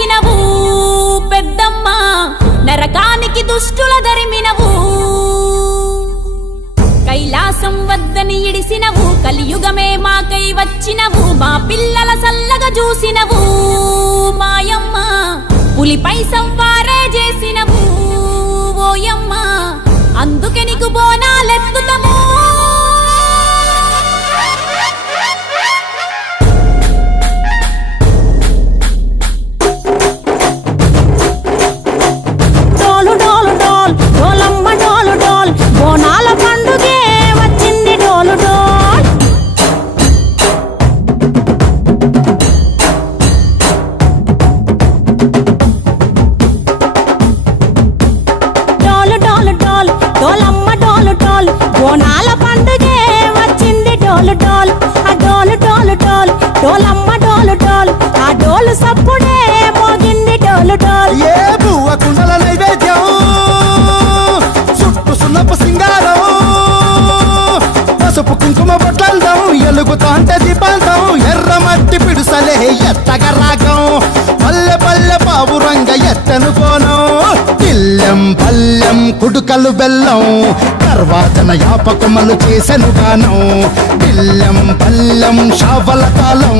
పలికినవు పెద్దమ్మ నరకానికి దుష్టుల దరిమినవు కైలాసం వద్దని ఇడిసినవు కలియుగమే మాకై వచ్చినవు మా పిల్లల సల్లగా చూసినవు మాయమ్మ పులిపై సవ్వారే చేసినవు ఓయమ్మ అందుకే నీకు బోనాలెత్తుతము బోనాల పండుగే వచ్చింది డోలు డోల్ ఆ డోలు డోలు డోల్ డోలమ్మ డోలు డోల్ ఆ డోలు సప్పుడే మోగింది డోలు డోల్ ఏ బువ్వ కుండల నైవేద్యం చుట్టు సున్నపు సింగారం పసుపు కుంకుమ బొట్లందం ఎలుగుతాంటే దీపాంతం ఎర్ర మట్టి పిడుసలే ఎత్తగ రాగం పల్లె పల్లె పావురంగ ఎత్తను కోనం పిల్లెం పల్లెం కుడుకలు బెల్లం తర్వాతన యాపకమలు చేసెను గానం పిల్లెం పల్లెం షావల తాళం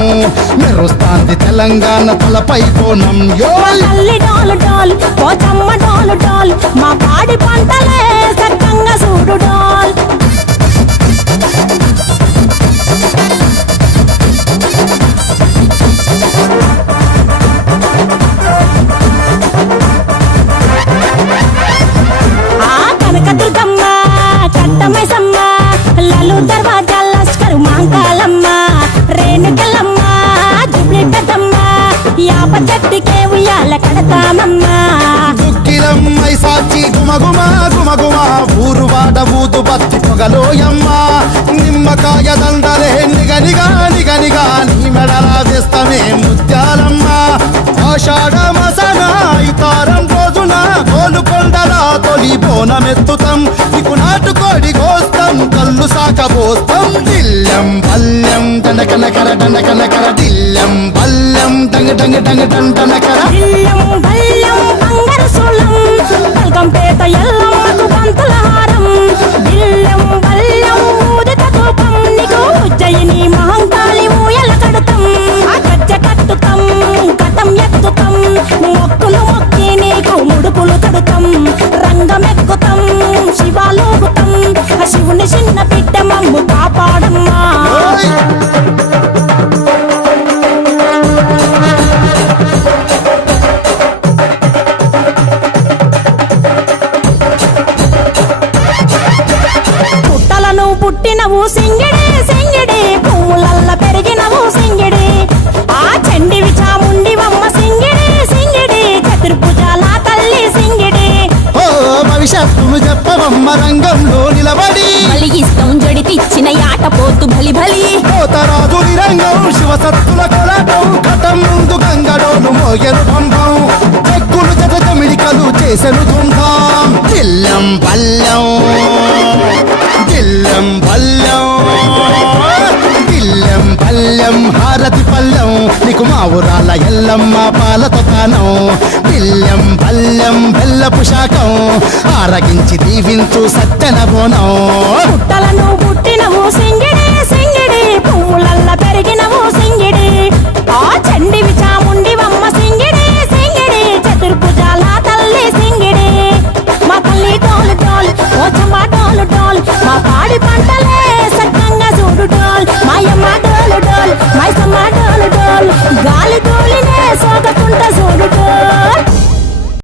మెరుస్తాంది తెలంగాణ తలపై కోణం తల్లి డోలు డోల్ పోచమ్మ డోలు డోల్ మా పాడి పంటలే సక్కంగా చూడు డోల్ కనకదుర్గమ్మ కట్టమైసమ్మ లలు దర్వాజా లస్కరు మాంకాలమ్మ రేణుకలమ్మ జుబ్లి పెద్దమ్మ యాప చెట్టుకే ఉయ్యాల కడతామమ్మ దుక్కిలమ్మై సాచి గుమగుమ గుమగుమ ఊరు వాడ ఊదు బత్తి పొగలోయమ్మ నిమ్మకాయ దండలే నిగనిగా నిగనిగా నీ మెడలా వేస్తమే ముత్యాలమ్మ ఆషాఢ మసన ఇతారం రోజున గోలుకొండల తొలి బోనమెత్తుతాం నీకు నాటుకోడి కోస్తాం కళ్ళు సాకబోస్తాం దిల్లెం పల్లెం దండకనకర దండకనకర దిల్లెం పల్లెం డంగ డంగ డంగ డండనకర దిల్లం బల్లం బంగారు సోలం బల్గంపేట ఎల్లమ్మకు పంతుల హారం దిల్లం బల్లం ఊదిత ధూపం నీకు ఉజ్జయిని మహంకాళి ఊయల కడుతాం ఆ గజ్జ కట్టుతాం కథం ఎత్తుతాం మొక్కులు మొక్కి నీకు ముడుపులు కడుతాం రంగమెక్కుతాం శివాలోగుతాం ఆ శివుని చిన్న బిడ్డ మమ్ము కాపాడమ్మా పుట్టలను పుట్టినవు సింగిడి సింగిడి పువ్వులల్ల పెరిగినవు సింగిడి ఆ చండివి చాముండివమ్మ సింగిడి సింగిడి చతుర్భుజాల తల్లి సింగిడి ఓ భవిష్యత్తును చెప్పవమ్మ రంగంలో నిలబడి బలిగిస్తాం జడితిచ్చిన యాట పోతు బలి బలి పోతరాజు నిరంగం శివసత్తుల కొలటం ఘటం ముందు గంగడోను మోయను పంపం చెక్కులు జత జమిడికలు చేసెను తుంటాం దిల్లం పల్లెం దిల్లం పల్లెం దిల్లం పల్లెం హారతి పల్లెం నీకు మా ఊరాల ఎల్లమ్మ పాలతో కానం దిల్లం పల్లెం బెల్లపు శాఖం ఆరగించి దీవించు సత్యన బోనం పుట్టలను పుట్టినవు సింగిడి సింగిడి పువ్వులల్ల పెరిగినవు సింగిడి ఆ చండివి